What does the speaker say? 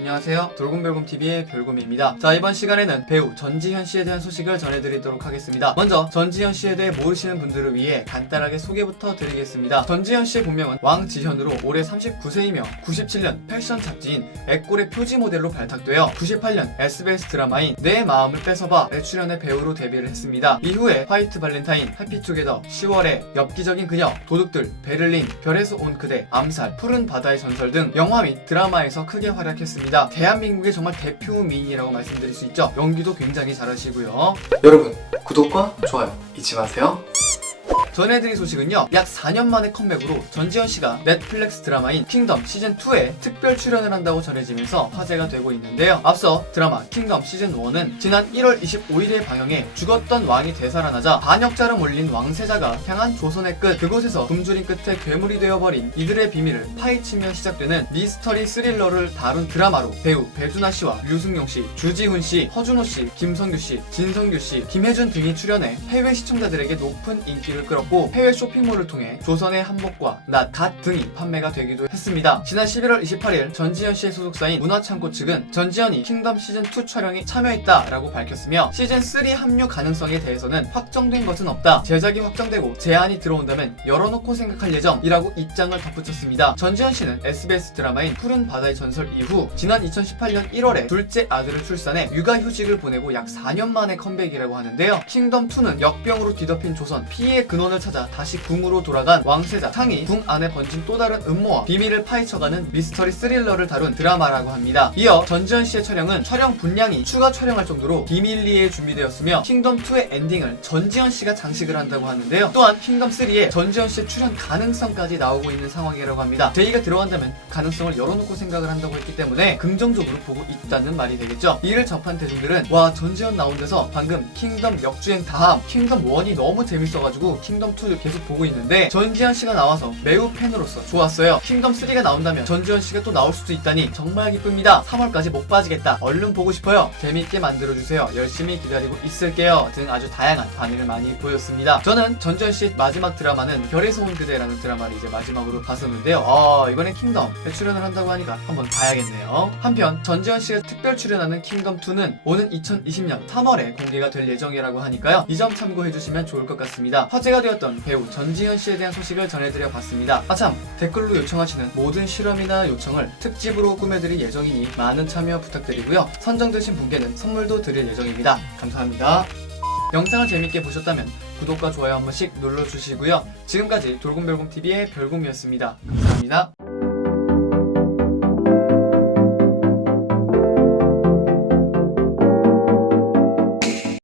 안녕하세요. 돌곰별곰TV의 별곰입니다. 자, 이번 시간에는 배우 전지현 씨에 대한 소식을 전해드리도록 하겠습니다. 먼저 전지현 씨에 대해 모르시는 분들을 위해 간단하게 소개부터 드리겠습니다. 전지현 씨의 본명은 왕지현으로 올해 39세이며 97년 패션 잡지인 액골의 표지 모델로 발탁되어 98년 SBS 드라마인 내 마음을 뺏어봐에 출연해 배우로 데뷔를 했습니다. 이후에 화이트 발렌타인, 해피투게더, 10월에 엽기적인 그녀, 도둑들, 베를린, 별에서 온 그대, 암살, 푸른 바다의 전설 등 영화 및 드라마에서 크게 활약했습니다. 대한민국의 정말 대표 미인이라고 말씀드릴 수 있죠. 연기도 굉장히 잘하시고요. 여러분 구독과 좋아요 잊지 마세요. 전해드릴 소식은요 약 4년 만의 컴백으로 전지현 씨가 넷플릭스 드라마인 킹덤 시즌 2에 특별 출연을 한다고 전해지면서 화제가 되고 있는데요. 앞서 드라마 킹덤 시즌 1은 지난 1월 25일에 방영해 죽었던 왕이 되살아나자 반역자로 몰린 왕세자가 향한 조선의 끝 그곳에서 굶주린 끝에 괴물이 되어버린 이들의 비밀을 파헤치며 시작되는 미스터리 스릴러를 다룬 드라마로 배우 배두나 씨와 류승용 씨, 주지훈 씨, 허준호 씨, 김성규 씨, 진성규 씨, 김혜준 등이 출연해 해외 시청자들에게 높은 인기를 끌 었고 해외 쇼핑몰을 통해 조선의 한복과 낫, 갓 등이 판매가 되기도 했습니다. 지난 11월 28일 전지현 씨의 소속사인 문화창고 측은 전지현이 킹덤 시즌2 촬영에 참여했다라고 밝혔으며 시즌3 합류 가능성에 대해서는 확정된 것은 없다. 제작이 확정되고 제안이 들어온다면 열어놓고 생각할 예정이라고 입장을 덧붙였습니다. 전지현 씨는 SBS 드라마인 푸른 바다의 전설 이후 지난 2018년 1월에 둘째 아들을 출산해 육아휴직을 보내고 약 4년 만에 컴백이라고 하는데요. 킹덤2는 역병으로 뒤덮인 조선 피해의 근원 을 찾아 다시 궁으로 돌아간 왕세자 탕이 궁 안에 번진 또 다른 음모와 비밀을 파헤쳐가는 미스터리 스릴러를 다룬 드라마라고 합니다. 이어 전지현 씨의 촬영은 촬영 분량이 추가 촬영할 정도로 비밀리에 준비되었으며 킹덤2의 엔딩을 전지현 씨가 장식을 한다고 하는데요. 또한 킹덤3에 전지현 씨의 출연 가능성까지 나오고 있는 상황이라고 합니다. 제의가 들어간다면 가능성을 열어놓고 생각을 한다고 했기 때문에 긍정적으로 보고 있다는 말이 되겠죠. 이를 접한 대중들은 와 전지현 나온 데서 방금 킹덤 역주행 다함 킹덤 1이 너무 재밌어가지고 킹덤 2를 계속 보고 있는데 전지현 씨가 나와서 매우 팬으로서 좋았어요. 킹덤 3가 나온다면 전지현 씨가 또 나올 수도 있다니 정말 기쁩니다. 3월까지 못 빠지겠다. 얼른 보고 싶어요. 재밌게 만들어주세요. 열심히 기다리고 있을게요. 등 아주 다양한 반응을 많이 보였습니다. 저는 전지현 씨의 마지막 드라마는 별에서 온 그대라는 드라마를 이제 마지막으로 봤었는데요. 어, 이번에 킹덤에 출연을 한다고 하니까 한번 봐야겠네요. 한편 전지현 씨가 특별 출연하는 킹덤 2는 오는 2020년 3월에 공개가 될 예정이라고 하니까요. 이 점 참고해 주시면 좋을 것 같습니다. 화제가 되 었던 배우 전지현 씨에 대한 소식을 전해드려 봤습니다. 아참 댓글로 요청하시는 모든 실험이나 요청을 특집으로 꾸며드릴 예정이니 많은 참여 부탁드리고요. 선정되신 분께는 선물도 드릴 예정입니다. 감사합니다. 영상을 재밌게 보셨다면 구독과 좋아요 한 번씩 눌러주시고요. 지금까지 돌곰별곰TV의 별곰이었습니다. 감사합니다.